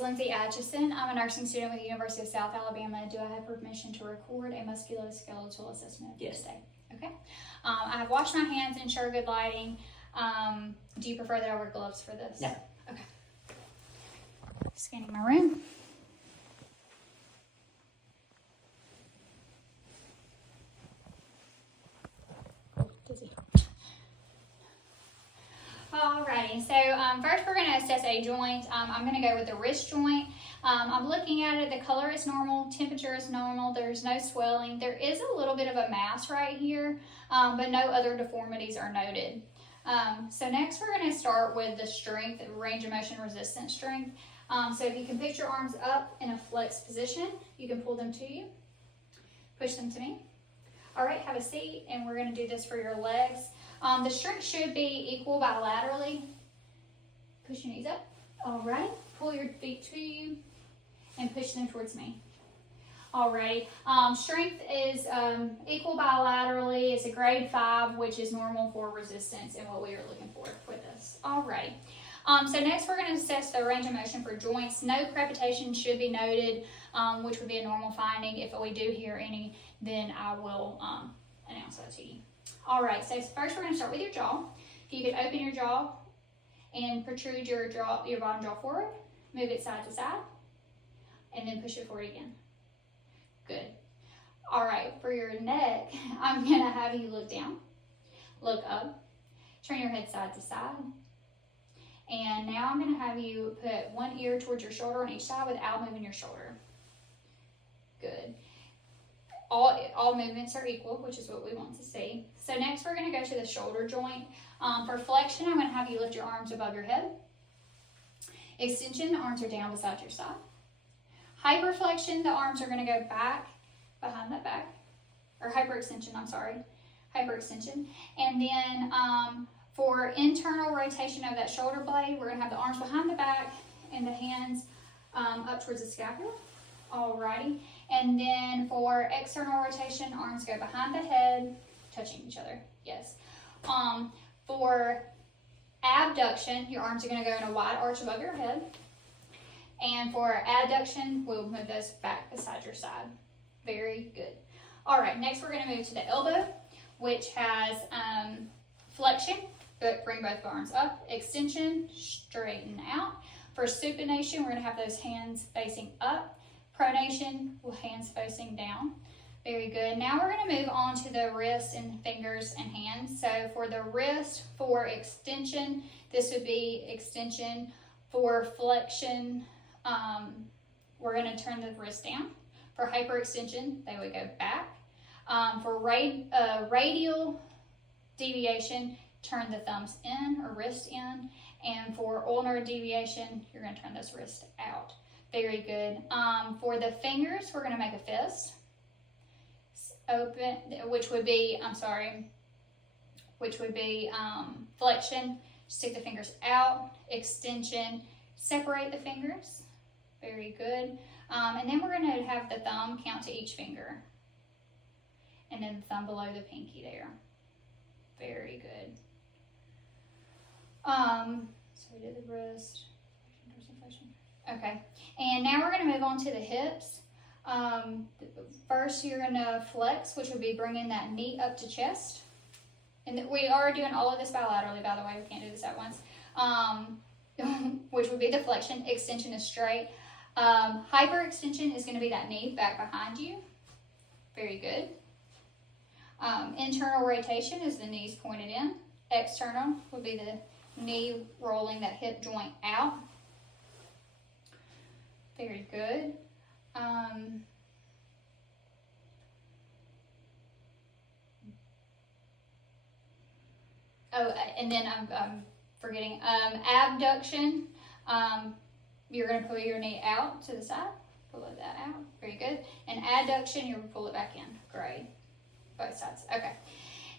Lindsay Atchison. I'm a nursing student with the University of South Alabama. Do I have permission to record a musculoskeletal assessment Yes. today? Okay. I have washed my hands, ensure good lighting. Do you prefer that I wear gloves for this? No. Okay. Scanning my room. Dizzy. Alrighty, so first we're going to assess a joint. I'm going to go with the wrist joint. I'm looking at it, the color is normal, temperature is normal, there's no swelling. There is a little bit of a mass right here, but no other deformities are noted. So next we're going to start with the strength, range of motion resistance strength. So if you can put your arms up in a flexed position, you can pull them to you, push them to me. Alright, have a seat, and we're going to do this for your legs. The strength should be equal bilaterally. Push your knees up. Alright, pull your feet to you and push them towards me. Alright, strength is equal bilaterally. It's a grade 5, which is normal for resistance and what we are looking for with this. Alright, so next we're going to assess the range of motion for joints. No crepitation should be noted, which would be a normal finding. If we do hear any, then I will announce that to you. Alright, so first we're going to start with your jaw. If you could open your jaw and protrude your bottom jaw forward, move it side to side, and then push it forward again. Good. Alright, for your neck, I'm going to have you look down, look up, turn your head side to side, and now I'm going to have you put one ear towards your shoulder on each side without moving your shoulder. Good. All movements are equal, which is what we want to see. So next we're going to go to the shoulder joint. For flexion, I'm going to have you lift your arms above your head. Extension, the arms are down beside your side. Hyperflexion, the arms are going to go back behind that back. Or hyperextension, I'm sorry. Hyperextension. And then for internal rotation of that shoulder blade, we're going to have the arms behind the back and the hands up towards the scapula. Alrighty. And then for external rotation, arms go behind the head, touching each other. Yes. For abduction, your arms are going to go in a wide arch above your head. And for adduction, we'll move those back beside your side. Very good. Alright, next we're going to move to the elbow, which has flexion, but bring both arms up. Extension, straighten out. For supination, we're going to have those hands facing up. Pronation, with hands facing down. Very good. Now we're going to move on to the wrist and fingers and hands. So for the wrist, for extension, this would be extension. For flexion, we're going to turn the wrist down. For hyperextension, they would go back. For radial deviation, turn the thumbs in or wrist in. And for ulnar deviation, you're going to turn this wrist out. Very good. For the fingers, we're going to make a fist. Open, which would be flexion. Stick the fingers out. Extension. Separate the fingers. Very good. And then we're going to have the thumb count to each finger. And then the thumb below the pinky there. Very good. So we did the wrist. Okay, and now we're going to move on to the hips. First, you're going to flex, which would be bringing that knee up to chest. And we are doing all of this bilaterally, by the way. We can't do this at once. Which would be the flexion. Extension is straight. Hyperextension is going to be that knee back behind you. Very good. Internal rotation is the knees pointed in. External would be the knee rolling that hip joint out. Very good. And then I'm forgetting. Abduction, you're going to pull your knee out to the side. Pull that out. Very good. And adduction, you're going to pull it back in. Great. Both sides. Okay.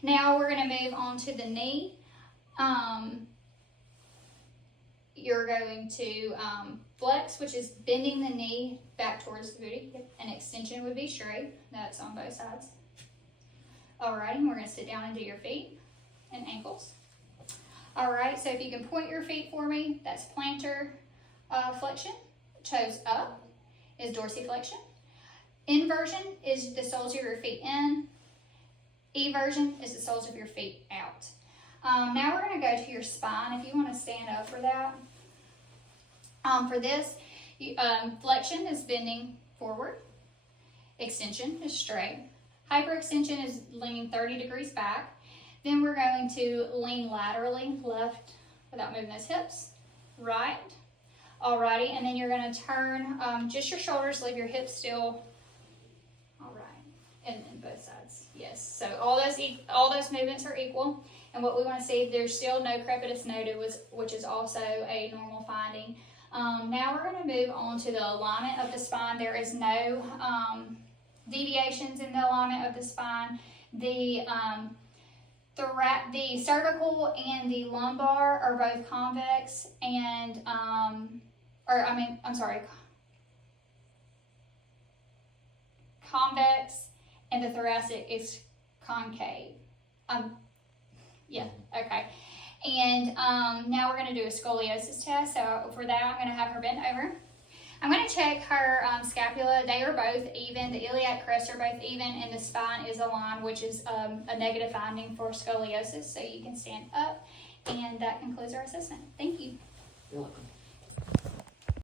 Now we're going to move on to the knee. You're going to flex, which is bending the knee back towards the booty. An extension would be straight. That's on both sides. Alright, and we're going to sit down and do your feet and ankles. Alright, so if you can point your feet for me, that's plantar flexion. toes up is dorsiflexion. Inversion is the soles of your feet in. Eversion is the soles of your feet out. Now we're going to go to your spine. If you want to stand up for that. For this, flexion is bending forward. Extension is straight. Hyperextension is leaning 30 degrees back. Then we're going to lean laterally, left without moving those hips, right. Alrighty, and then you're going to turn just your shoulders, leave your hips still. Alright, and both sides. Yes, so all those movements are equal. And what we want to see, there's still no crepitus noted, which is also a normal finding. Now we're going to move on to the alignment of the spine. There is no deviations in the alignment of the spine. The cervical and the lumbar are both convex, and convex, and the thoracic is concave. Yeah, okay. And now we're going to do a scoliosis test. So for that, I'm going to have her bend over. I'm going to check her scapula. They are both even. The iliac crests are both even, and the spine is aligned, which is a negative finding for scoliosis. So you can stand up, and that concludes our assessment. Thank you. You're welcome.